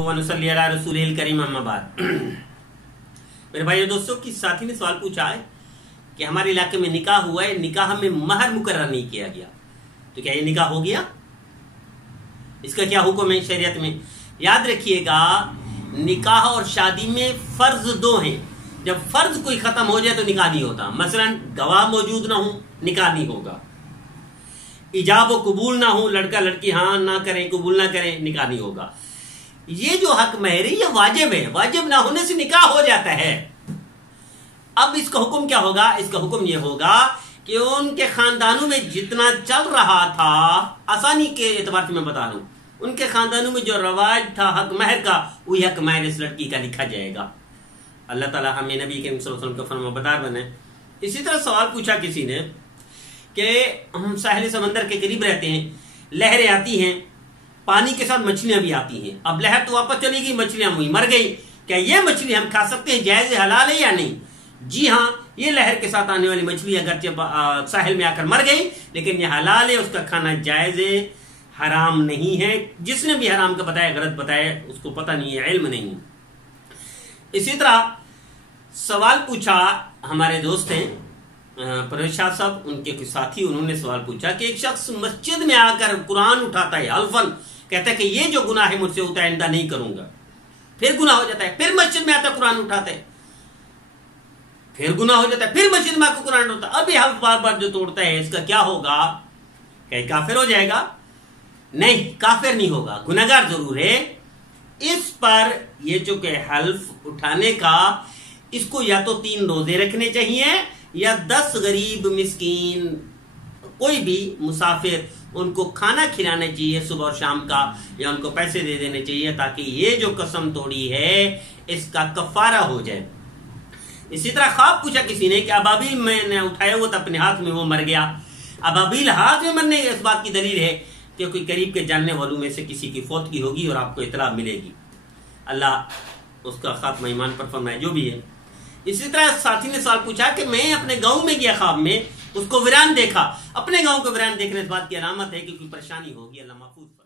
नहमदुहु व नुसल्ली अला रसूलिल करीम अम्मा बाद। मेरे भाइयों दोस्तों, की साथी ने सवाल पूछा है कि हमारे इलाके में निकाह हुआ है, निकाह में महर मुकर्रर नहीं किया गया, तो क्या ये निकाह हो गया? इसका क्या हुक्म है शरीयत में? याद रखिएगा, निकाह और शादी में फर्ज दो हैं। जब फर्ज कोई खत्म हो जाए तो निकाह नहीं होता। मसलन गवाह मौजूद ना हो, निकाह नहीं होगा। इजाब व कबूल ना हो, लड़का लड़की हाँ ना करें, कबूल ना करें, निकाह नहीं होगा। ये जो हक महरी ये वाजिब है, वाजिब ना होने से निकाह हो जाता है। अब इसका हुक्म क्या होगा? इसका हुक्म यह होगा कि उनके खानदानों में जितना चल रहा था, आसानी के एतबार से मैं बता रहा हूं, उनके खानदानों में जो रवाज था हक महर का, वही हक महर इस लड़की का लिखा जाएगा। अल्लाह ताला हमें नबी के वसल्लम का फरमाबरदार बने। इसी तरह सवाल पूछा किसी ने कि हम साहिल समंदर के करीब रहते हैं, लहरें आती हैं, पानी के साथ मछलियां भी आती हैं। अब लहर तो वापस चली गई, मछलियां वहीं मर गई। क्या ये मछली हम खा सकते हैं? जायज हलाल है या नहीं? जी हाँ, ये लहर के साथ आने वाली मछली अगरचे साहिल में आकर मर गई, लेकिन ये हलाल है, उसका खाना जायज है, हराम नहीं है। जिसने भी हराम का बताया, गलत बताया, उसको पता नहीं है, इल्म नहीं है। इसी तरह सवाल पूछा हमारे दोस्त हैं परवेश शाह साहब, उनके कुछ साथी, उन्होंने सवाल पूछा कि एक शख्स मस्जिद में आकर कुरान उठाता है, अल्फन कहता है कि ये जो गुनाह है मुझसे होता है, आइंदा नहीं करूंगा, फिर गुनाह हो जाता है, फिर मस्जिद में आता कुरान उठाता है, फिर गुनाह हो जाता है, फिर मस्जिद में आकर कुरान उठाता है, अब ये हल्फ बार बार जो तोड़ता है, इसका क्या होगा? क्या काफिर हो जाएगा? नहीं, काफिर नहीं होगा, गुनहगार जरूर है। इस पर ये जो कि हल्फ उठाने का, इसको या तो 3 रोजे रखने चाहिए या 10 गरीब मिस्कीन कोई भी मुसाफिर उनको खाना खिलाना चाहिए सुबह और शाम का, या उनको पैसे दे देने चाहिए, ताकि ये जो कसम तोड़ी है इसका कफारा हो जाए। इसी तरह ख्वाब पूछा किसी ने कि अबाबील मैंने उठाया हुआ था अपने हाथ में, वो मर गया। अबाबील हाथ में मरने इस बात की दलील है कि कोई करीब के जानने वालों में से किसी की फौतगी होगी और आपको इतला मिलेगी। अल्लाह उसका खात्मा ईमान पर फरमाए, जो भी है। इसी तरह साथी ने सवाल पूछा कि मैं अपने गांव में गया, ख्वाब में उसको वीरान देखा। अपने गांव को वीरान देखने इस बात की अलामत है कि कोई परेशानी होगी। अल्लाह महफूज।